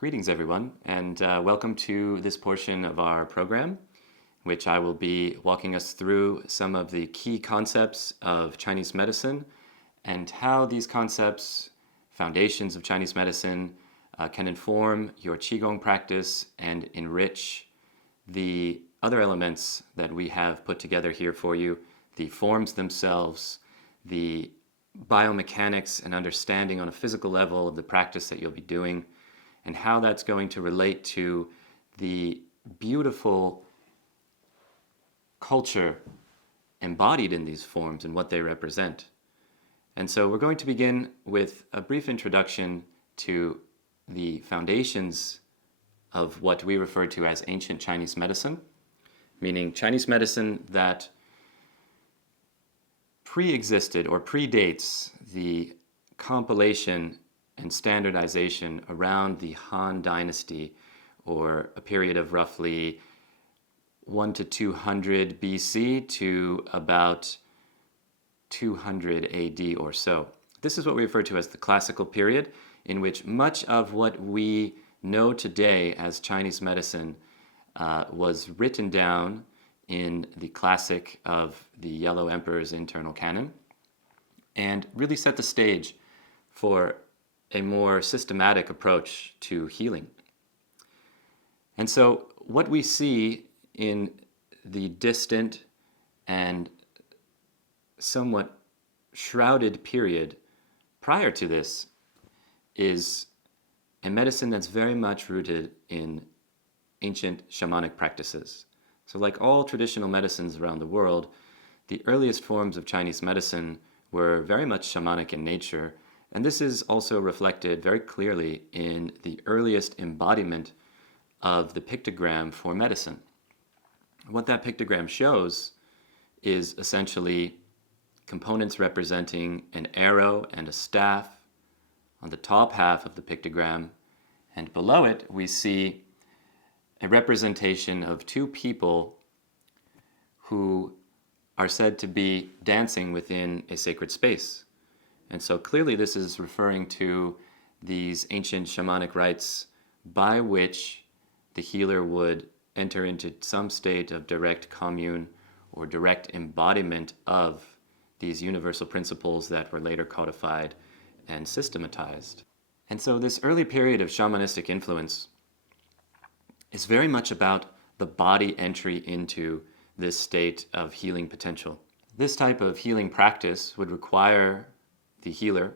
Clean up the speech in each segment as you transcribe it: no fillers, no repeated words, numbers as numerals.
Greetings, everyone, and welcome to this portion of our program, which I will be walking us through some of the key concepts of Chinese medicine and how these concepts, foundations of Chinese medicine, can inform your Qigong practice and enrich the other elements that we have put together here for you, the forms themselves, the biomechanics and understanding on a physical level of the practice that you'll be doing, and how that's going to relate to the beautiful culture embodied in these forms and what they represent. And so we're going to begin with a brief introduction to the foundations of what we refer to as ancient Chinese medicine, meaning Chinese medicine that pre-existed or predates the compilation and standardization around the Han Dynasty, or a period of roughly 1 to 200 BC to about 200 AD or so. This is what we refer to as the classical period, in which much of what we know today as Chinese medicine was written down in the classic of the Yellow Emperor's internal canon, and really set the stage for a more systematic approach to healing. And so what we see in the distant and somewhat shrouded period prior to this is a medicine that's very much rooted in ancient shamanic practices. So like all traditional medicines around the world, the earliest forms of Chinese medicine were very much shamanic in nature, and this is also reflected very clearly in the earliest embodiment of the pictogram for medicine. What that pictogram shows is essentially components representing an arrow and a staff on the top half of the pictogram, and below it we see a representation of two people who are said to be dancing within a sacred space. And so clearly this is referring to these ancient shamanic rites by which the healer would enter into some state of direct commune or direct embodiment of these universal principles that were later codified and systematized. And so this early period of shamanistic influence is very much about the body entry into this state of healing potential. This type of healing practice would require the healer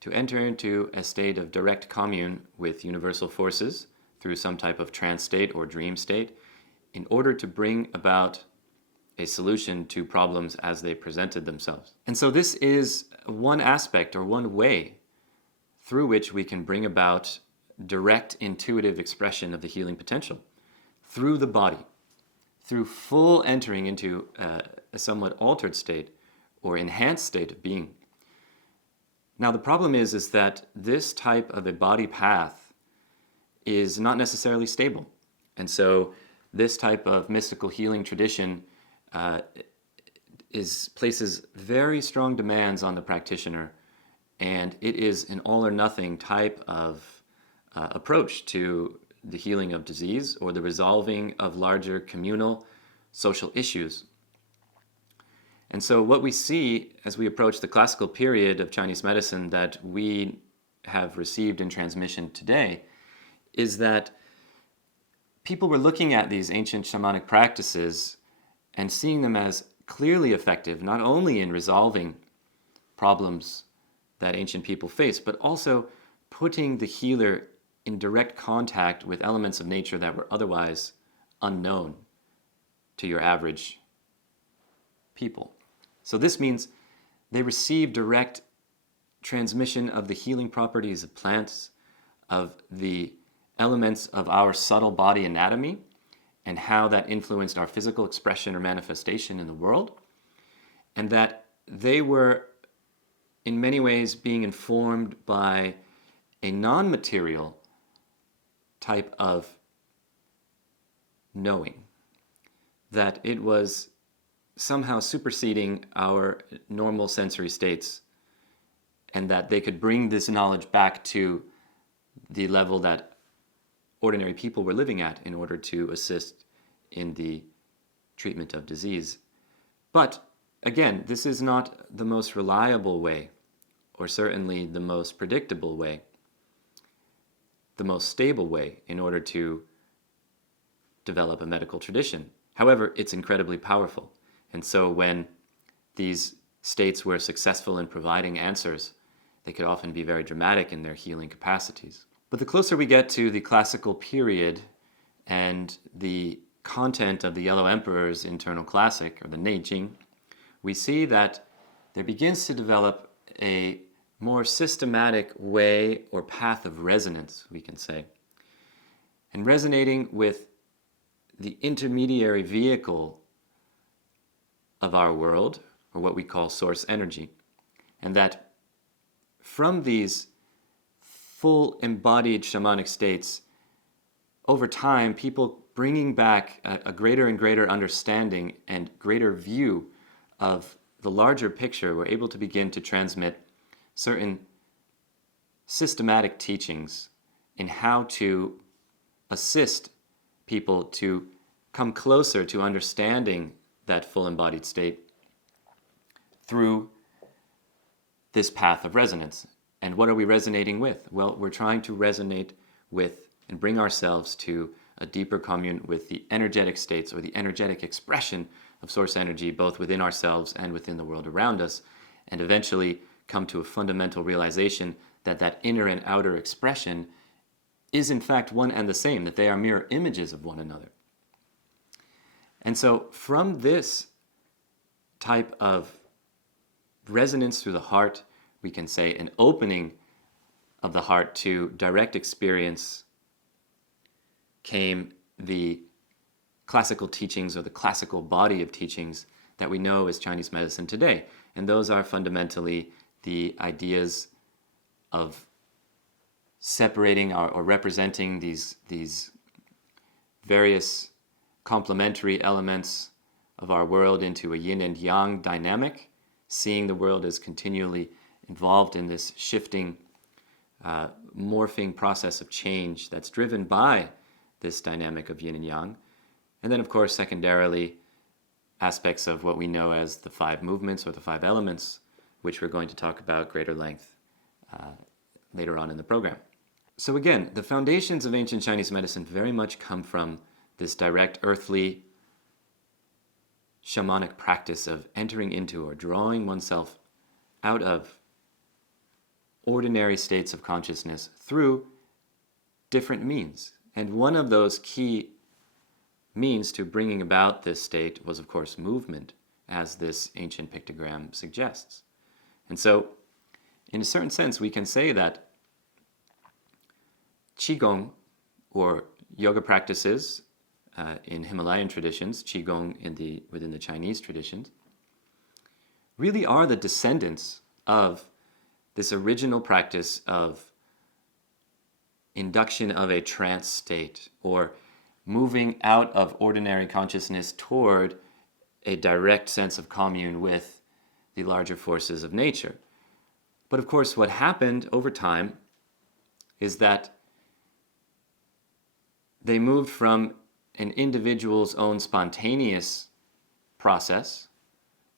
to enter into a state of direct commune with universal forces through some type of trance state or dream state in order to bring about a solution to problems as they presented themselves. And so this is one aspect or one way through which we can bring about direct intuitive expression of the healing potential through the body, through full entering into a somewhat altered state or enhanced state of being. Now the problem is that this type of a body path is not necessarily stable. And so this type of mystical healing tradition places very strong demands on the practitioner, and it is an all or nothing type of approach to the healing of disease or the resolving of larger communal social issues. And so what we see as we approach the classical period of Chinese medicine that we have received in transmission today is that people were looking at these ancient shamanic practices and seeing them as clearly effective, not only in resolving problems that ancient people faced, but also putting the healer in direct contact with elements of nature that were otherwise unknown to your average people. So this means they receive direct transmission of the healing properties of plants, of the elements of our subtle body anatomy, and how that influenced our physical expression or manifestation in the world, and that they were in many ways being informed by a non-material type of knowing, that it was somehow superseding our normal sensory states, and that they could bring this knowledge back to the level that ordinary people were living at in order to assist in the treatment of disease. But again, this is not the most reliable way, or certainly the most predictable way, the most stable way in order to develop a medical tradition. However, it's incredibly powerful. And so when these states were successful in providing answers, they could often be very dramatic in their healing capacities. But the closer we get to the classical period and the content of the Yellow Emperor's internal classic, or the Neijing, we see that there begins to develop a more systematic way or path of resonance, we can say. And resonating with the intermediary vehicle of our world, or what we call source energy. And that from these full embodied shamanic states, over time, people bringing back a greater and greater understanding and greater view of the larger picture, were able to begin to transmit certain systematic teachings in how to assist people to come closer to understanding that full embodied state through this path of resonance. And what are we resonating with? Well, we're trying to resonate with and bring ourselves to a deeper commune with the energetic states, or the energetic expression of source energy, both within ourselves and within the world around us, and eventually come to a fundamental realization that that inner and outer expression is in fact one and the same, that they are mirror images of one another. And so from this type of resonance through the heart, we can say an opening of the heart to direct experience, came the classical teachings, or the classical body of teachings that we know as Chinese medicine today. And those are fundamentally the ideas of separating or representing these various complementary elements of our world into a yin and yang dynamic, seeing the world as continually involved in this shifting, morphing process of change that's driven by this dynamic of yin and yang. And then, of course, secondarily, aspects of what we know as the 5 movements, or the 5 elements, which we're going to talk about greater length later on in the program. So again, the foundations of ancient Chinese medicine very much come from this direct earthly shamanic practice of entering into, or drawing oneself out of, ordinary states of consciousness through different means. And one of those key means to bringing about this state was, of course, movement, as this ancient pictogram suggests. And so, in a certain sense, we can say that Qigong, or yoga practices in Himalayan traditions, Qigong within the Chinese traditions, really are the descendants of this original practice of induction of a trance state, or moving out of ordinary consciousness toward a direct sense of commune with the larger forces of nature. But of course, what happened over time is that they moved from an individual's own spontaneous process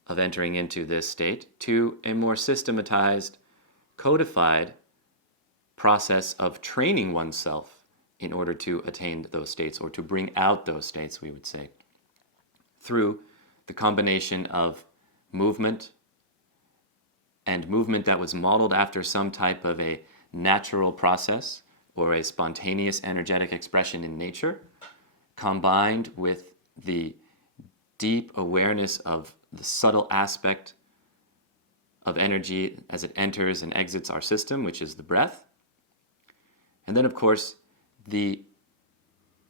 of entering into this state to a more systematized, codified process of training oneself in order to attain those states, or to bring out those states, we would say, through the combination of movement, and movement that was modeled after some type of a natural process or a spontaneous energetic expression in nature, combined with the deep awareness of the subtle aspect of energy as it enters and exits our system, which is the breath. And then, of course, the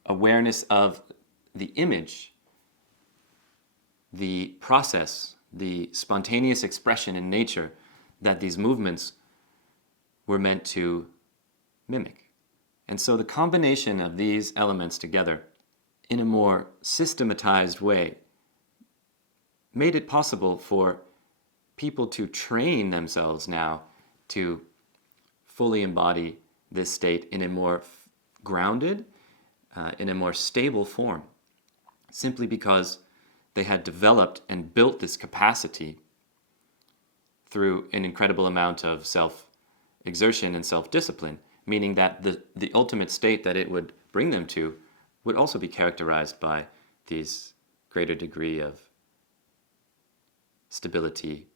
awareness of the image, the process, the spontaneous expression in nature that these movements were meant to mimic. And so the combination of these elements together in a more systematized way made it possible for people to train themselves now to fully embody this state in a more grounded in a more stable form, simply because they had developed and built this capacity through an incredible amount of self-exertion and self-discipline, meaning that the ultimate state that it would bring them to would also be characterized by these greater degree of stability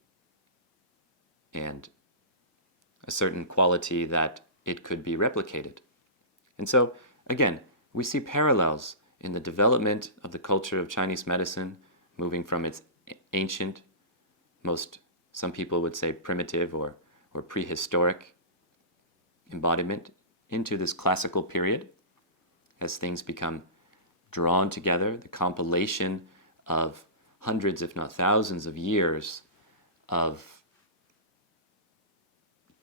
and a certain quality that it could be replicated. And so, again, we see parallels in the development of the culture of Chinese medicine, moving from its ancient, some people would say primitive or prehistoric embodiment into this classical period, as things become drawn together, the compilation of hundreds, if not thousands, of years of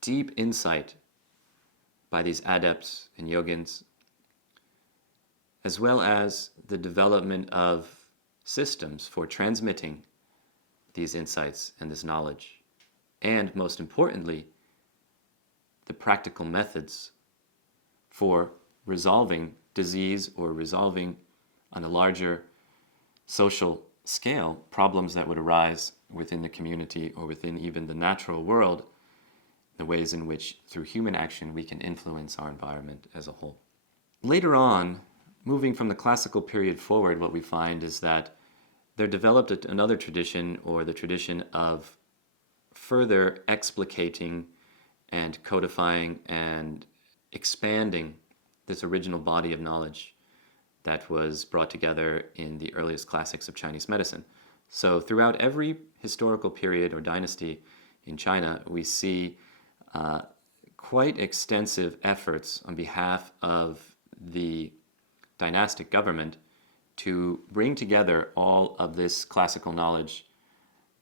deep insight by these adepts and yogins, as well as the development of systems for transmitting these insights and this knowledge, and most importantly, the practical methods for resolving disease or resolving on a larger social scale problems that would arise within the community or within even the natural world, the ways in which through human action we can influence our environment as a whole. Later on, moving from the classical period forward, what we find is that there developed another tradition, or the tradition of further explicating and codifying and expanding this original body of knowledge that was brought together in the earliest classics of Chinese medicine. So throughout every historical period or dynasty in China, we see quite extensive efforts on behalf of the dynastic government to bring together all of this classical knowledge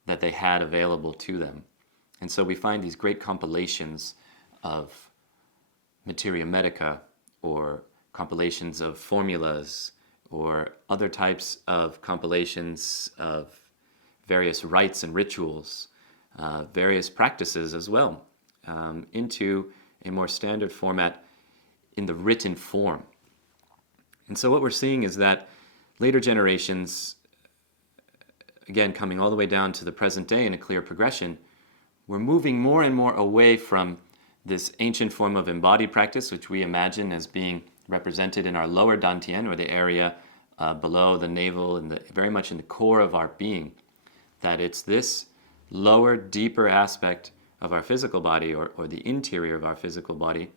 that they had available to them. And so we find these great compilations of materia medica, or compilations of formulas, or other types of compilations of various rites and rituals, various practices as well, into a more standard format in the written form. And so what we're seeing is that later generations, again, coming all the way down to the present day in a clear progression, we're moving more and more away from this ancient form of embodied practice, which we imagine as being represented in our lower dantian, or the area below the navel, and very much in the core of our being, that it's this lower, deeper aspect of our physical body, or the interior of our physical body,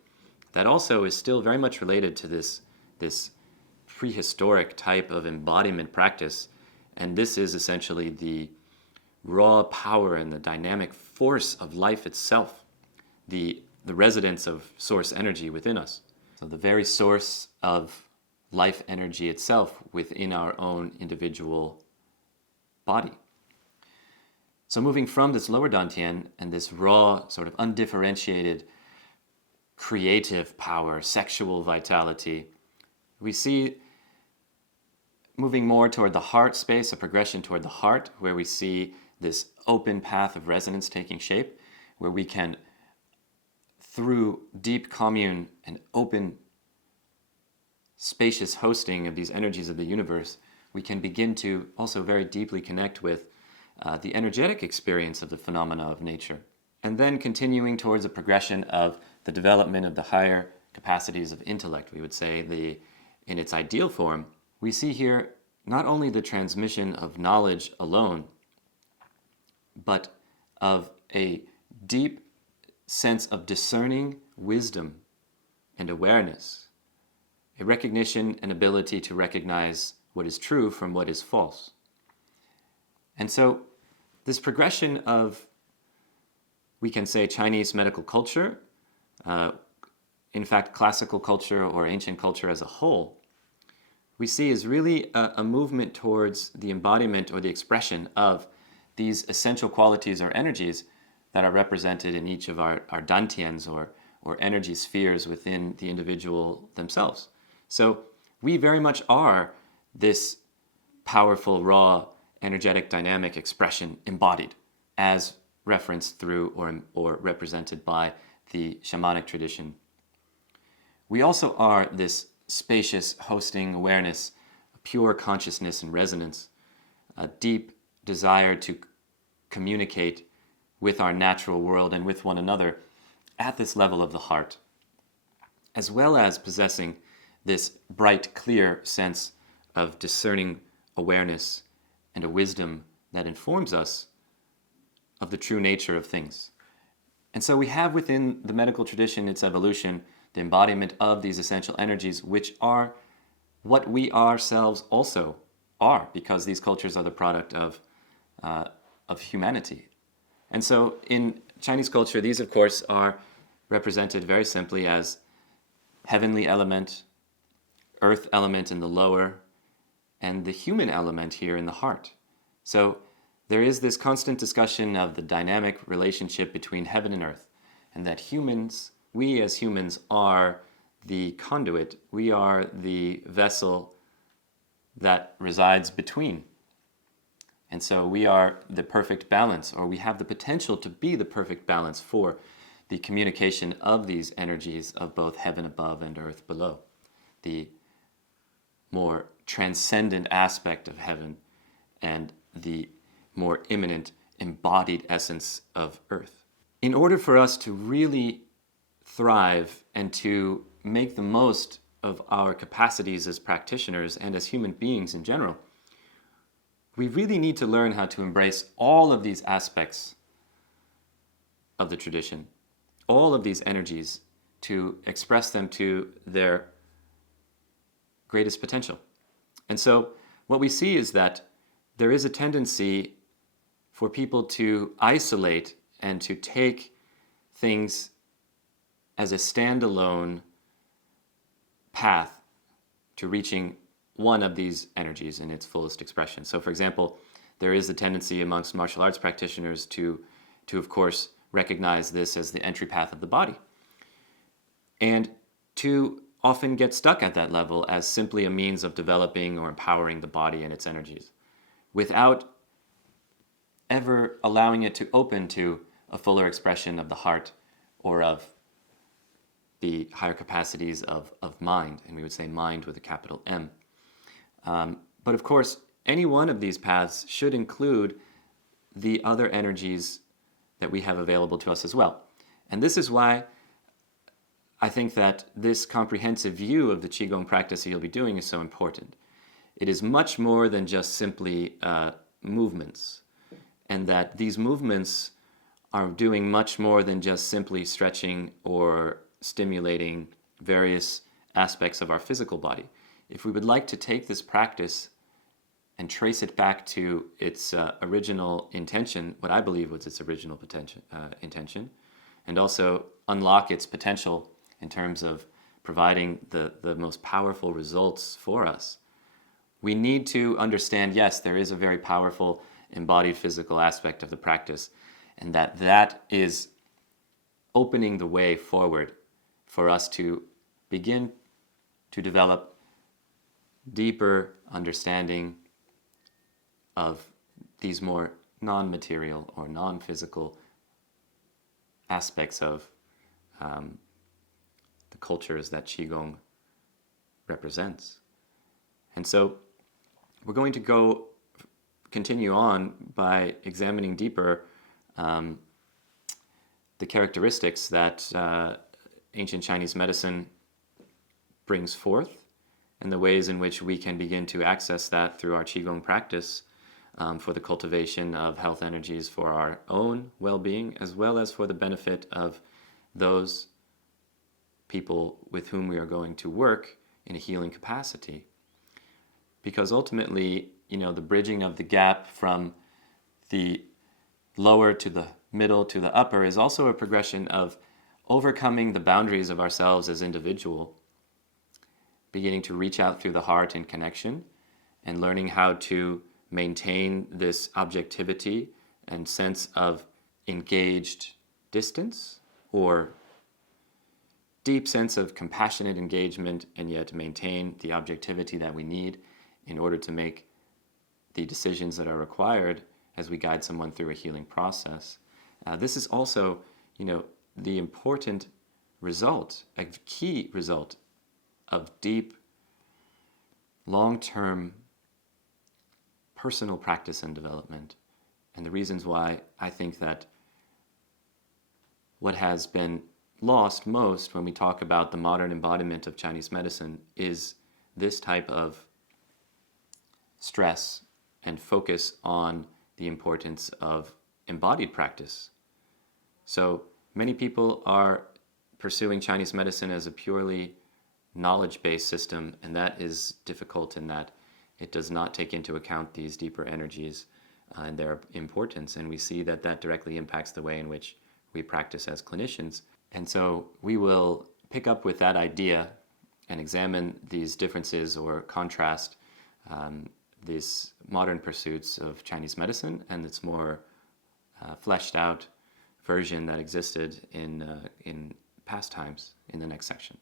that also is still very much related to this prehistoric type of embodiment practice. And this is essentially the raw power and the dynamic force of life itself, the residence of source energy within us. So the very source of life energy itself within our own individual body. So moving from this lower dantian and this raw, sort of undifferentiated creative power, sexual vitality, we see moving more toward the heart space, a progression toward the heart, where we see this open path of resonance taking shape, where we can, through deep commune and open, spacious hosting of these energies of the universe, we can begin to also very deeply connect with the energetic experience of the phenomena of nature. And then continuing towards a progression of the development of the higher capacities of intellect, we would say, in its ideal form, we see here not only the transmission of knowledge alone, but of a deep sense of discerning wisdom and awareness, a recognition and ability to recognize what is true from what is false. And so this progression of, we can say, Chinese medical culture, in fact classical culture or ancient culture as a whole, we see is really a movement towards the embodiment or the expression of these essential qualities or energies that are represented in each of our dantians or energy spheres within the individual themselves. So we very much are this powerful, raw, energetic, dynamic expression embodied, as referenced through or represented by the shamanic tradition. We also are this spacious hosting awareness, pure consciousness and resonance, a deep desire to communicate with our natural world and with one another at this level of the heart, as well as possessing this bright, clear sense of discerning awareness and a wisdom that informs us of the true nature of things. And so we have within the medical tradition, its evolution, the embodiment of these essential energies, which are what we ourselves also are, because these cultures are the product of humanity. And so in Chinese culture, these, of course, are represented very simply as heavenly element, earth element in the lower, and the human element here in the heart. So there is this constant discussion of the dynamic relationship between heaven and earth, and that humans, we as humans, are the conduit, we are the vessel that resides between. And so we are the perfect balance, or we have the potential to be the perfect balance for the communication of these energies of both heaven above and earth below, the more transcendent aspect of heaven and the more immanent embodied essence of earth. In order for us to really thrive and to make the most of our capacities as practitioners and as human beings in general, we really need to learn how to embrace all of these aspects of the tradition, all of these energies, to express them to their greatest potential. And so what we see is that there is a tendency for people to isolate and to take things as a standalone path to reaching one of these energies in its fullest expression. So, for example, there is a tendency amongst martial arts practitioners to of course, recognize this as the entry path of the body, and to often get stuck at that level as simply a means of developing or empowering the body and its energies, without ever allowing it to open to a fuller expression of the heart or of the higher capacities of mind, and we would say mind with a capital M. But of course, any one of these paths should include the other energies that we have available to us as well. And this is why I think that this comprehensive view of the Qigong practice that you'll be doing is so important. It is much more than just simply movements, and that these movements are doing much more than just simply stretching or stimulating various aspects of our physical body. If we would like to take this practice and trace it back to its original intention, what I believe was its original intention, and also unlock its potential in terms of providing the most powerful results for us, we need to understand, yes, there is a very powerful embodied physical aspect of the practice, and that is opening the way forward for us to begin to develop deeper understanding of these more non-material or non-physical aspects of the cultures that Qigong represents. And so we're going to continue on by examining deeper the characteristics that ancient Chinese medicine brings forth, and the ways in which we can begin to access that through our Qigong practice for the cultivation of health energies for our own well-being, as well as for the benefit of those people with whom we are going to work in a healing capacity. Because ultimately, the bridging of the gap from the lower to the middle to the upper is also a progression of overcoming the boundaries of ourselves as individual, beginning to reach out through the heart in connection, and learning how to maintain this objectivity and sense of engaged distance, or deep sense of compassionate engagement, and yet maintain the objectivity that we need in order to make the decisions that are required as we guide someone through a healing process. This is also, the important result, a key result of deep long-term personal practice and development, and the reasons why I think that what has been lost most when we talk about the modern embodiment of Chinese medicine is this type of stress and focus on the importance of embodied practice. So many people are pursuing Chinese medicine as a purely knowledge-based system, and that is difficult in that it does not take into account these deeper energies and their importance, and we see that that directly impacts the way in which we practice as clinicians. And so we will pick up with that idea and examine these differences or contrast these modern pursuits of Chinese medicine and its more fleshed out version that existed in past times in the next section.